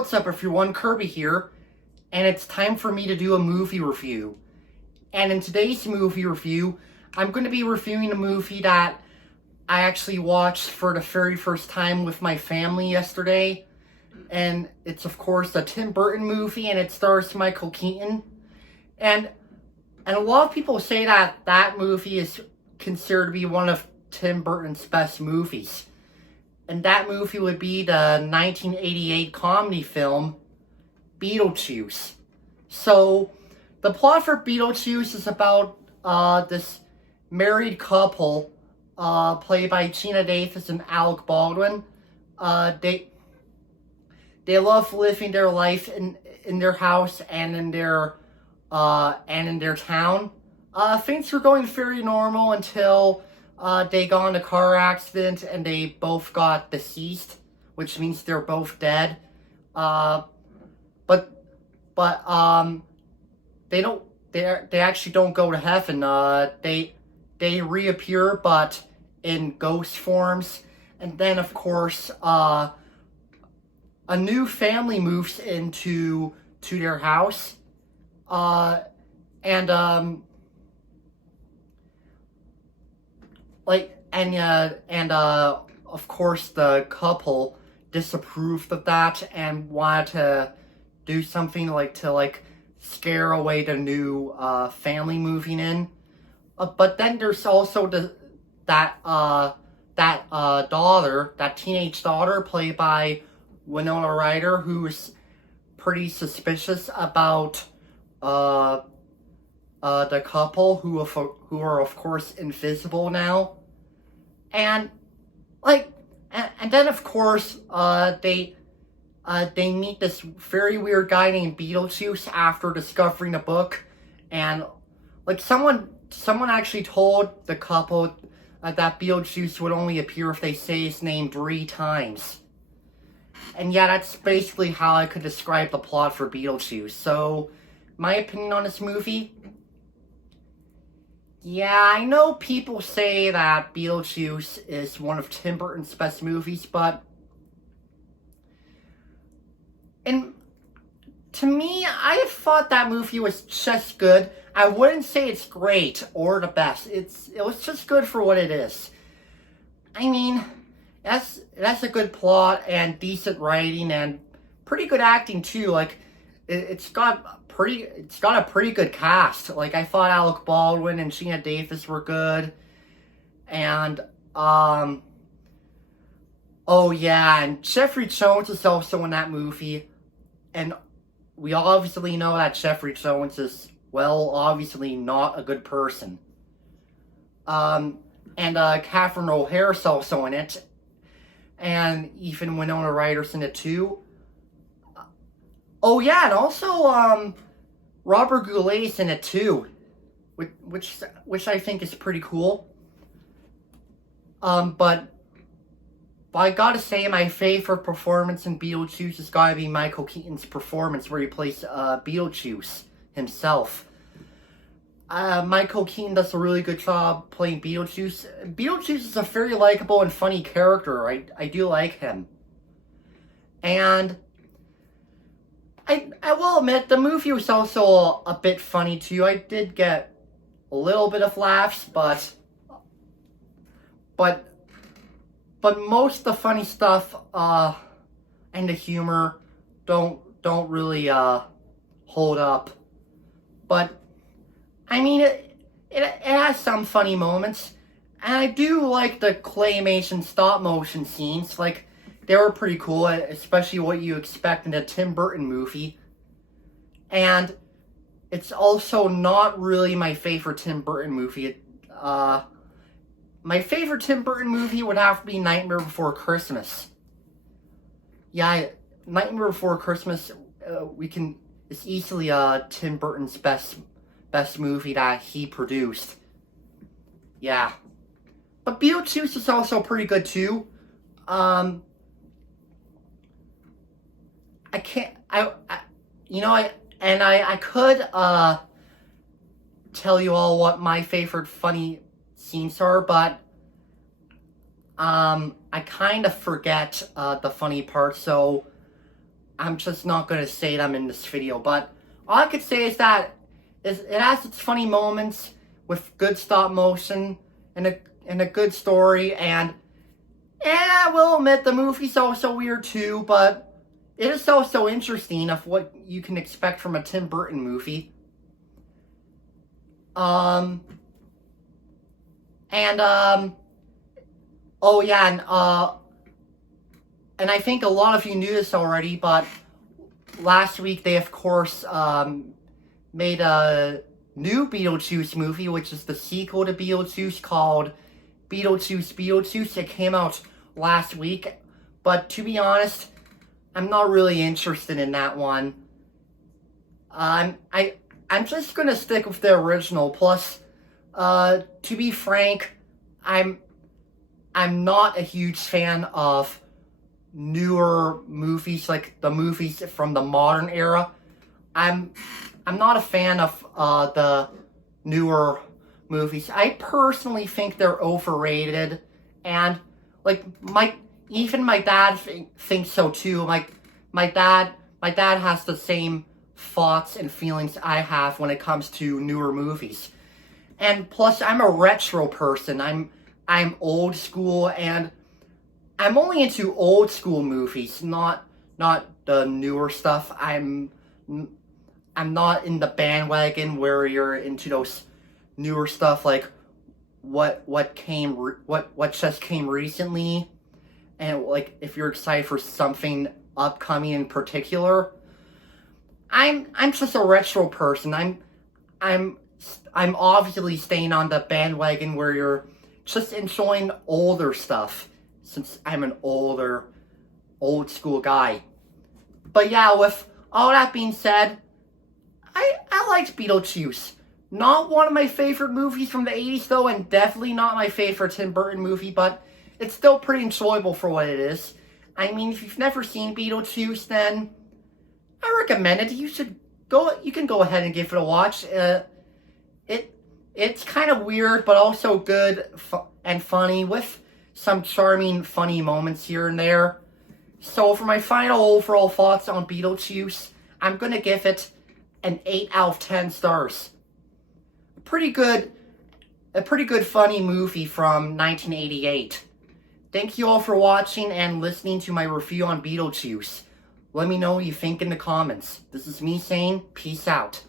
What's up everyone, Kirby here, and it's time for me to do a movie review. And in today's movie review, I'm going to be reviewing a movie that I actually watched for the very first time with my family yesterday. And it's of course a Tim Burton movie, and it stars Michael Keaton. And a lot of people say that that movie is considered to be one of Tim Burton's best movies. And that movie would be the 1988 comedy film, Beetlejuice. So, the plot for Beetlejuice is about this married couple, played by Gina Davis and Alec Baldwin. They love living their life in their house and in their town. Things were going very normal until they got in a car accident and they both got deceased, which means they're both dead. But they actually don't go to heaven. They reappear, but in ghost forms. And then of course, a new family moves into their house. Of course the couple disapproved of that and wanted to do something to scare away the new family moving in. But then there's also that teenage daughter played by Winona Ryder, who's pretty suspicious about the couple, who are of course invisible now. And then of course they meet this very weird guy named Beetlejuice after discovering a book, and someone actually told the couple that Beetlejuice would only appear if they say his name 3 times. And yeah, that's basically how I could describe the plot for Beetlejuice. So, my opinion on this movie? Yeah, I know people say that Beetlejuice is one of Tim Burton's best movies, but to me, I thought that movie was just good. I wouldn't say it's great or the best. It was just good for what it is. I mean, that's a good plot and decent writing and pretty good acting too. It's got a pretty good cast. I thought Alec Baldwin and Gina Davis were good. And oh yeah, and Jeffrey Jones is also in that movie. And we obviously know that Jeffrey Jones is, well, obviously not a good person. And Catherine O'Hara's also in it. And even Winona Ryder's in it too. Oh yeah, and also Robert Goulet's in it too, which I think is pretty cool. But I gotta say, my favorite performance in Beetlejuice has gotta be Michael Keaton's performance, where he plays Beetlejuice himself. Michael Keaton does a really good job playing Beetlejuice. Beetlejuice is a very likable and funny character. I do like him. And I will admit, the movie was also a bit funny too. I did get a little bit of laughs, but most of the funny stuff and the humor don't really hold up. But I mean, it has some funny moments, and I do like the claymation stop motion scenes. They were pretty cool, especially what you expect in a Tim Burton movie. And it's also not really my favorite Tim Burton movie. My favorite Tim Burton movie would have to be Nightmare Before Christmas. Yeah, Nightmare Before Christmas, it's easily Tim Burton's best movie that he produced. Yeah. But Beetlejuice is also pretty good too. I could tell you all what my favorite funny scenes are, but I kind of forget the funny part, so I'm just not going to say them in this video. But all I could say is that it has its funny moments with good stop motion and a good story. And I will admit the movie's also weird too, but it is also interesting of what you can expect from a Tim Burton movie. Oh yeah, and I think a lot of you knew this already, but last week they of course made a new Beetlejuice movie, which is the sequel to Beetlejuice, called Beetlejuice. It came out last week, but to be honest, I'm not really interested in that one. I'm just gonna stick with the original. Plus, to be frank, I'm not a huge fan of newer movies, like the movies from the modern era. I'm not a fan of the newer movies. I personally think they're overrated, and like my dad thinks so too. My dad has the same thoughts and feelings I have when it comes to newer movies. And plus, I'm a retro person. I'm old school, and I'm only into old school movies, not the newer stuff. I'm not in the bandwagon where you're into those newer stuff, like what just came recently, and like if you're excited for something upcoming in particular. I'm just a retro person. I'm obviously staying on the bandwagon where you're just enjoying older stuff, since I'm an old school guy. But yeah, with all that being said, I liked Beetlejuice. Not one of my favorite movies from the 80s though, and definitely not my favorite Tim Burton movie, but it's still pretty enjoyable for what it is. I mean, if you've never seen Beetlejuice, then I recommend it. You can go ahead and give it a watch. It's kind of weird, but also good and funny, with some charming, funny moments here and there. So for my final overall thoughts on Beetlejuice, I'm going to give it an 8 out of 10 stars. A pretty good funny movie from 1988. Thank you all for watching and listening to my review on Beetlejuice. Let me know what you think in the comments. This is me saying peace out.